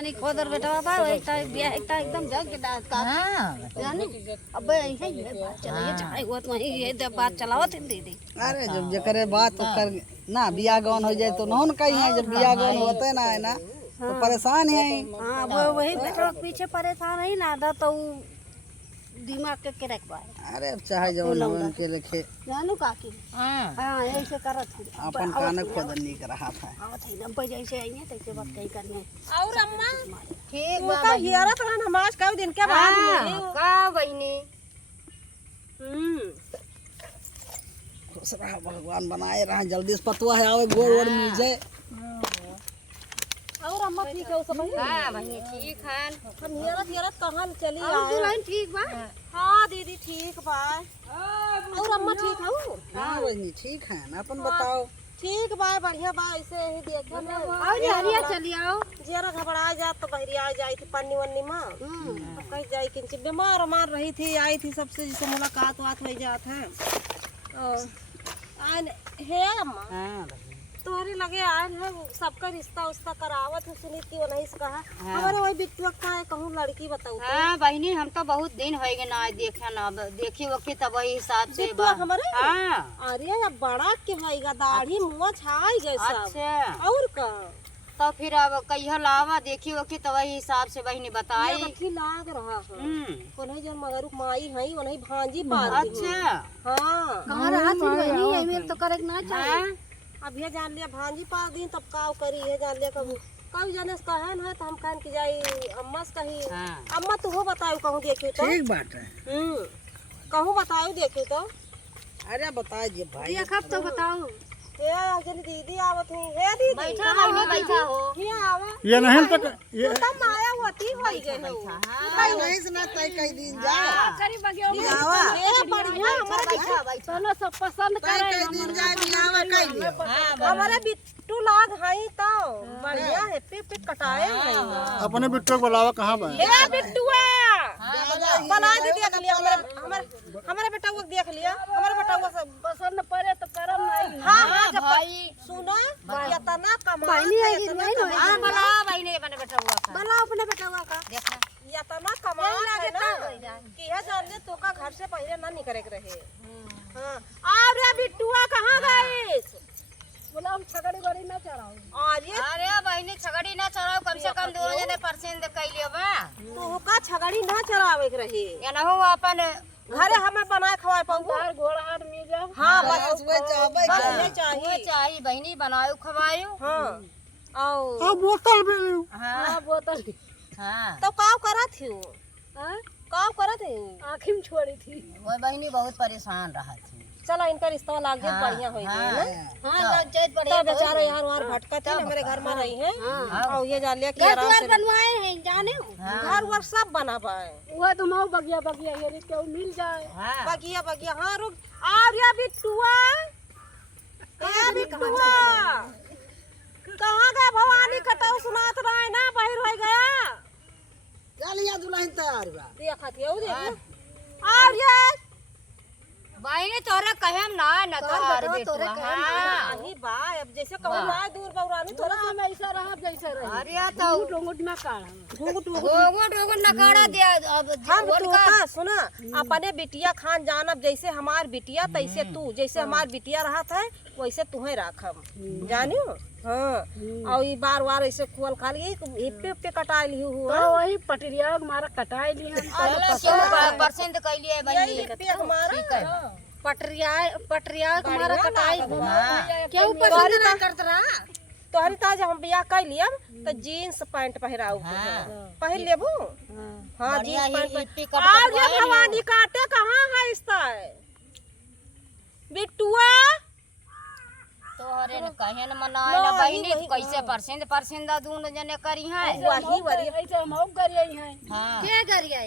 आणि खोदर बेटा बा एकटा एकदम जग के डांस का जानी अब ऐसे ही चलाइए चाहे वो तो ये बात चलावत है दीदी। अरे जब जे करे बात तो कर ना बिया गवन हो जाए तो नौन कहीं है जब बिया गवन होते ना है ना तो परेशान है। हाँ वो वही बेटा पीछे परेशान है ना दा तो दिमाग के रख पाए। अरे अब चाहे जवन के लेखे जानू काकी हां ऐसे करत है अपन कान खोदन नहीं कर रहा था आवत है नब्बे जैसे आएंगे तैसे बात कहीं करने और अम्मा ठीक बा का हियरा तो हम आज कई दिन के बाद मिली का बहिनी खुश रहा भगवान बनाए रहा जल्दी से पतवा है आवे गोड़ वोड़ मिल जाए। और अम्मा ठीक है सब हां बहिनी ठीक है हम हियरा कहां चली आए और दुल्हन ठीक बा हां दीदी ठीक बा और अम्मा ठीक हो हां बहनी ठीक है ना अपन बताओ ठीक बा बढ़िया बा ऐसे ही देखे में और हरिया चली आओ जरा घबरा जा तो बहरी आ जाई थी पन्नी वन्नी मां अब कहीं जाई किंच बीमार मार रही थी आई थी सबसे जिसे मुलाकात बात हो जात है और आन हे अम्मा हां तोहरे लगे आयल है सबका रिश्ता उस्ता करावत है सुनी की नहीं से कहा हमारे वही बिट्टुआ का है कहूं लड़की बताऊ हां बहनी हम तो बहुत दिन हो गए ना देखे ना देखी वकी तब वही हिसाब से बिट्टुआ हमारे हां अरे अब बड़ा के होएगा दाढ़ी मुंह छाई गए सब अच्छा और का तो फिर अब कहियो लावा देखी वकी तब वही हिसाब से बहनी बताई अच्छी लाग रहा है कोने जन मगरुक माई है वही भांजी पाल अच्छा हां कहां रहा थी बहनी एमेल तो करे ना चाहिए अब ये जान लिया भांजी पाल दिन तब काव करी है जान लिया कब कब जाने से कहन है तो हम कहन की जाई अम्मा से कही अम्मा तू हो बताओ कहूं देखियो तो ठीक बात है कहूं बताओ देखियो तो अरे बता दे भाई ये कब तो बताओ हे अंजलि दीदी आवत है हे दीदी बैठा बहनी बैठा हो ये आवा ये नहीं तक ये तब माया होती होई गए हो भाई नहीं सुना तय कई दिन जा करी बगियो आवा ये बढ़िया हमारा बैठा बैठा सोना सब पसंद तय करे कई दिन जा बियावा कई दिन हमारे बिट्टू लाग हई तो बढ़िया है पे कटाए हैं अपने बिट्टू को बुलावा कहाँ बा हे बिट्टुआ बना दे देख लिया हमारे बेटा को देख लिया हमारे बेटा को सब पसंद पड़े तो करम नहीं। हां हां भाई सुनो इतना कमा बहनी आई नहीं हां बना बहनी बने बैठा हुआ का बना अपने बेटा का देखा इतना कमा है ना कि है जान ले तो का घर से पहले ना निकले के रहे हां अब रे बिट्टुआ कहां गए बोला हम छगड़ी गड़ी ना चढ़ाओ अरे बहनी छगड़ी ना चढ़ाओ कम से कम 2 जने परसेंट कैलियो बा तो का छगड़ी ना चरावे के रहे या ना हो अपन घरे हमें बनाए खवाए पाऊ बाहर घोड़ा हाथ मिल जा हां बस वो चाहबे बस ये वो चाहिए चाहिए बहनी बनायो खवायो हां आओ अब बोतल भी लियो हां बोतल हां तो काव करत थी हां काव करत है आँखी में छोड़ी थी वो बहनी बहुत परेशान रहा थी चला इनका रिश्ता लाग गया बढ़िया हो गया ना हां लग जाए तो बेचारे यहाँ वहाँ भटका थे हमारे घर में रही हैं और ये जान लिया कि आराम से बनवाए हैं जाने हो घर वर सब बना पाए वो तुम बगिया बगिया ये के मिल जाए बगिया बगिया हाँ रुक आ गया बिट्टुआ बिट्टुआ कहाँ गया भवानी कटाऊ सुनात रहा है ना बाहर हो गया चलिया दुल्हन तैयार बा देखा थी वो देख आ गया बहनी तोरा कहेम ना तोहर बेटवा हां नहीं बा अब जैसे कहूँ ना दूर बौरानी थोड़ा हम ऐसा रहा जैसे रहे अरे तो टोंगट ना काढ़ा घोगो नकाड़ा दे अब हम तोता सुना अपने बिटिया खान जानब जैसे हमार बिटिया तैसे तू जैसे हमार बिटिया रहा था वैसे तुम्हें राखब जानियो हाँ और ये बार बार ऐसे कुल खा ली हिप्पे पे कटा ली हुआ तो वही पटरिया हमारा कटाई ली हम परसेंट कैलिए बहनी हिप्पे हमारा पटरिया हमारा कटाई क्यों पसंद ना करत रहा तोहरी ताज हम बियाह कर लिया तो जीन्स पैंट पहराऊ पहन लेबू हाँ जीन्स पैंट आगे भवानी काटे कहाँ है इसका बिट्टुआ तोहरे न कहे न मनाए न बहनी कैसे परसेंट दोनों जने करी है वही वरी ऐसे हम हो गरिया हैं हां के गरिया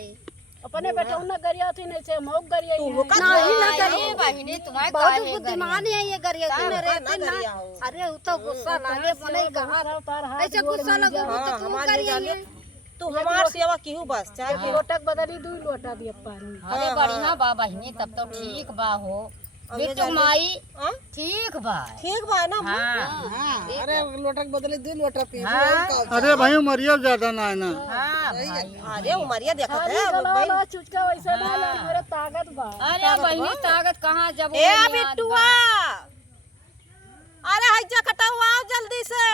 अपने बेटा उन गरिया थी नहीं से हम हो गरिया तू का नहीं ना करी बहनी तुम्हारे बहुत काहे बुद्धिमान है ये गरिया तूने रहते ना अरे वो तो गुस्सा लागे पने कहां ऐसे गुस्सा लगो तो तुम करिए तू हमार सेवा क्यों बस चाहे लोटक बदली दू लोटा दिया पानी अरे बढ़िया बा बहनी तब तो ठीक बा हो बिट्टू माई हाँ? ठीक बा ठीक बा ना अम्मा? हाँ अरे लोटा के बदले 2 लोटा पी अरे भाई उमरिया ज्यादा ना है ना। अरे उमरिया देखत है अरे बहनी ताकत कहाँ जब ए बिट्टुआ, अरे हइजा कटाओ आओ जल्दी से।